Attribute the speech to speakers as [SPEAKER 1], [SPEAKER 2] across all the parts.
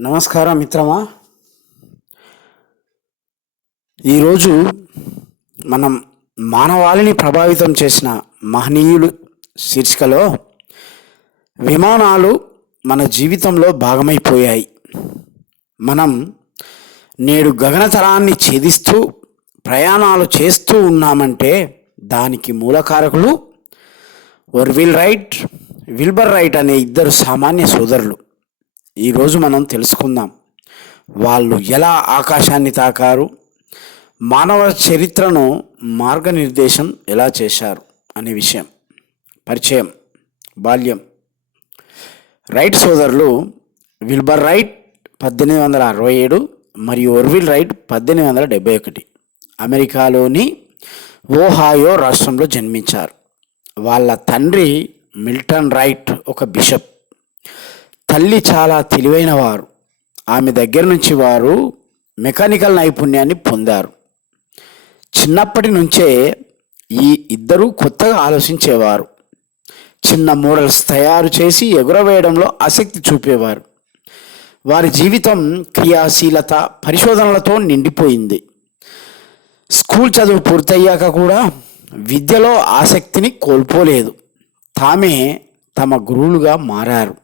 [SPEAKER 1] నమస్కారం మిత్రమా. ఈరోజు మనం మానవాళిని ప్రభావితం చేసిన మహనీయులు శీర్షికలో విమానాలు మన జీవితంలో భాగమైపోయాయి. మనం నేడు గగనతలాన్ని ఛేదిస్తూ ప్రయాణాలు చేస్తూ ఉన్నామంటే దానికి మూలకారకులు వర్విల్ రైట్ విల్బర్ రైట్ అనే ఇద్దరు సామాన్య సోదరులు. ఈరోజు మనం తెలుసుకుందాం. వాళ్ళు ఎలా ఆకాశాన్ని తాకారు? మానవ చరిత్రను మార్గనిర్దేశం ఎలా చేశారు? అనే విషయం. పరిచయం. బాల్యం. రైట్ సోదరులు విల్బర్ రైట్ పద్దెనిమిది వందల అరవై ఏడు మరియు ఒర్విల్ రైట్ పద్దెనిమిది వందల డెబ్బై ఒకటి. అమెరికాలోని ఓహాయో రాష్ట్రంలో జన్మించారు. వాళ్ళ తండ్రి మిల్టన్ రైట్ ఒక బిషప్. తల్లి చాలా తెలివైన వారు ఆమె దగ్గర నుంచి వారు మెకానికల్ నైపుణ్యాన్ని పొందారు. చిన్నప్పటి నుంచే ఈ ఇద్దరు కొత్తగా ఆలోచించేవారు. చిన్న మోడల్స్ తయారు చేసి ఎగురవేయడంలో ఆసక్తి చూపేవారు. వారి జీవితం క్రియాశీలత పరిశోధనలతో నిండిపోయింది. స్కూల్ చదువు పూర్తయ్యాక కూడా విద్యలో ఆసక్తిని కోల్పోలేదు. తామే తమ గురువులుగా మారారు.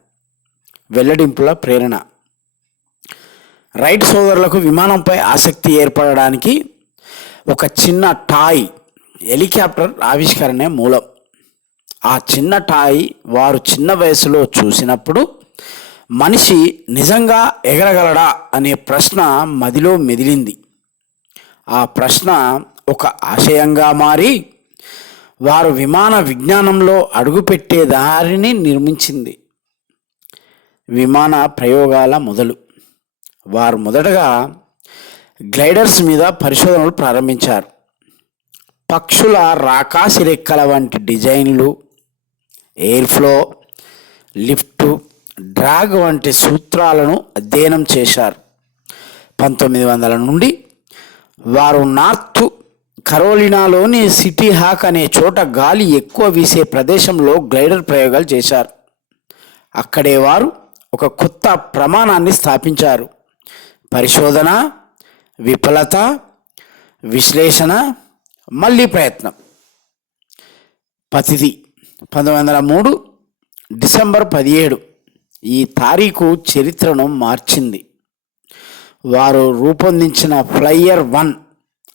[SPEAKER 1] వెల్లడింపుల ప్రేరణ. రైట్ సోదరులకు విమానంపై ఆసక్తి ఏర్పడడానికి ఒక చిన్న టాయ్ హెలికాప్టర్ ఆవిష్కరణే మూలం. ఆ చిన్న టాయ్ వారు చిన్న వయసులో చూసినప్పుడు మనిషి నిజంగా ఎగరగలడా అనే ప్రశ్న మదిలో మెదిలింది. ఆ ప్రశ్న ఒక ఆశయంగా మారి వారు విమాన విజ్ఞానంలో అడుగుపెట్టే దారిని నిర్మించింది. విమాన ప్రయోగాల మొదలు. వారు మొదటగా గ్లైడర్స్ మీద పరిశోధనలు ప్రారంభించారు. పక్షుల రాకాసి రెక్కల వంటి డిజైన్లు ఎయిర్ ఫ్లో లిఫ్ట్ డ్రాగ్ వంటి సూత్రాలను అధ్యయనం చేశారు. పంతొమ్మిది వందల నుండి వారు నార్త్ కరోలినాలోని సిటీ హాక్ అనే చోట గాలి ఎక్కువ వీసే ప్రదేశంలో గ్లైడర్ ప్రయోగాలు చేశారు. అక్కడే వారు ఒక కొత్త ప్రమాణాన్ని స్థాపించారు. పరిశోధన విఫలత విశ్లేషణ మళ్ళీ ప్రయత్నం. పతిథి పంతొమ్మిది వందల మూడు డిసెంబర్ పదిహేడు ఈ తారీఖు చరిత్రను మార్చింది. వారు రూపొందించిన ఫ్లైయర్ వన్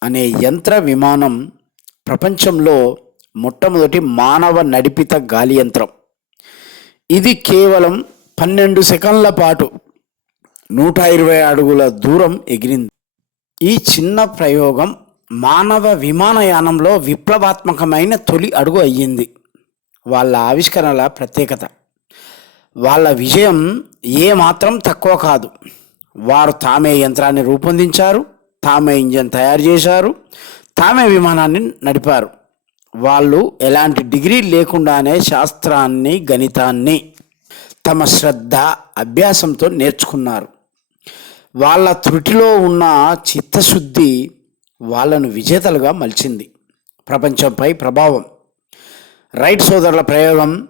[SPEAKER 1] అనే యంత్ర విమానం ప్రపంచంలో మొట్టమొదటి మానవ నడిపిత గాలి యంత్రం ఇది కేవలం పన్నెండు సెకండ్ల పాటు నూట ఇరవై అడుగుల దూరం ఎగిరింది. ఈ చిన్న ప్రయోగం మానవ విమానయానంలో విప్లవాత్మకమైన తొలి అడుగు అయ్యింది. వాళ్ళ ఆవిష్కరణల ప్రత్యేకత. వాళ్ళ విజయం ఏమాత్రం తక్కువ కాదు. వారు తామే యంత్రాన్ని రూపొందించారు తామే ఇంజన్ తయారు చేశారు తామే విమానాన్ని నడిపారు. వాళ్ళు ఎలాంటి డిగ్రీ లేకుండానే శాస్త్రాన్ని గణితాన్ని తమ శ్రద్ధ అభ్యాసంతో నేర్చుకున్నారు. వాళ్ళ త్రుటిలో ఉన్న చిత్తశుద్ధి వాళ్ళను విజేతలుగా మలిచింది. ప్రపంచంపై ప్రభావం. రైట్ సోదరుల ప్రయోగం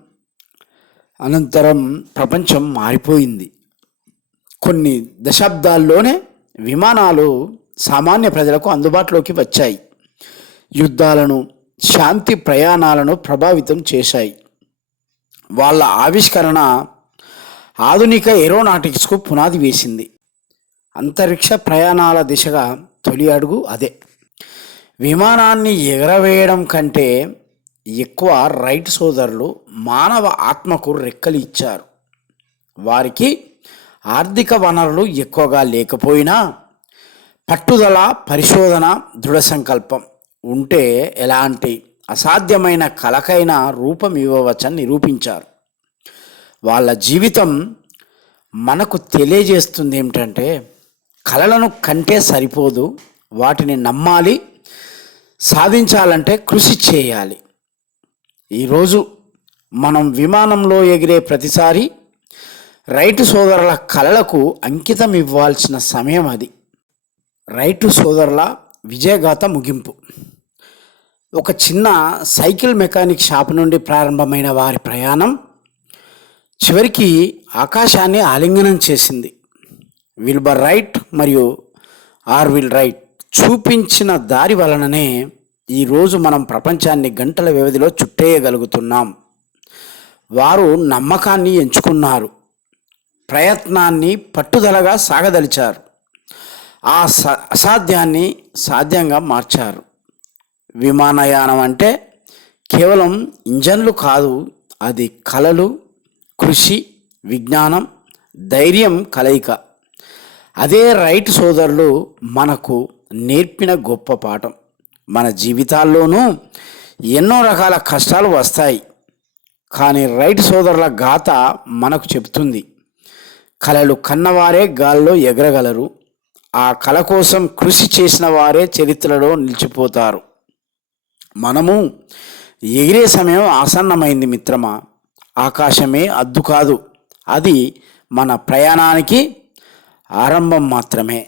[SPEAKER 1] అనంతరం ప్రపంచం మారిపోయింది. కొన్ని దశాబ్దాల్లోనే విమానాలు సామాన్య ప్రజలకు అందుబాటులోకి వచ్చాయి. యుద్ధాలను శాంతి ప్రయాణాలను ప్రభావితం చేశాయి. వాళ్ళ ఆవిష్కరణ ఆధునిక ఏరోనాటిక్స్కు పునాది వేసింది. అంతరిక్ష ప్రయాణాల దిశగా తొలి అడుగు అదే. విమానాన్ని ఎగరవేయడం కంటే ఎక్కువ రైట్ సోదరులు మానవ ఆత్మకు రెక్కలు ఇచ్చారు. వారికి ఆర్థిక వనరులు ఎక్కువగా లేకపోయినా పట్టుదల పరిశోధన దృఢ సంకల్పం ఉంటే ఎలాంటి అసాధ్యమైన కలకైన రూపం ఇవ్వవచ్చని నిరూపించారు. వాళ్ళ జీవితం మనకు తెలియజేస్తుంది ఏమిటంటే కళలను కంటే సరిపోదు వాటిని నమ్మాలి సాధించాలంటే కృషి చేయాలి. ఈరోజు మనం విమానంలో ఎగిరే ప్రతిసారి రైటు సోదరుల కళలకు అంకితం ఇవ్వాల్సిన సమయం అది. రైటు సోదరుల విజయగాథ ముగింపు. ఒక చిన్న సైకిల్ మెకానిక్ షాప్ నుండి ప్రారంభమైన వారి ప్రయాణం చివరికి ఆకాశాన్ని ఆలింగనం చేసింది. విల్బర్ రైట్ మరియు ఆర్ విల్ రైట్ చూపించిన దారి వలననే ఈరోజు మనం ప్రపంచాన్ని గంటల వ్యవధిలో చుట్టేయగలుగుతున్నాం. వారు నమ్మకాన్ని ఎంచుకున్నారు. ప్రయత్నాన్ని పట్టుదలగా సాగదలిచారు. ఆ అసాధ్యాన్ని సాధ్యంగా మార్చారు. విమానయానం అంటే కేవలం ఇంజన్లు కాదు అది కళలు కృషి విజ్ఞానం ధైర్యం కలయిక. అదే రైట్ సోదరులు మనకు నేర్పిన గొప్ప పాఠం. మన జీవితాల్లోనూ ఎన్నో రకాల కష్టాలు వస్తాయి. కానీ రైట్ సోదరుల గాథ మనకు చెబుతుంది. కలలు కన్నవారే గాల్లో ఎగరగలరు. ఆ కళ కోసం కృషి చేసిన వారే చరిత్రలో నిలిచిపోతారు. మనము ఎగిరే సమయం ఆసన్నమైంది మిత్రమా? ఆకాశమే అద్దు కాదు. అది మన ప్రయాణానికి ఆరంభం మాత్రమే.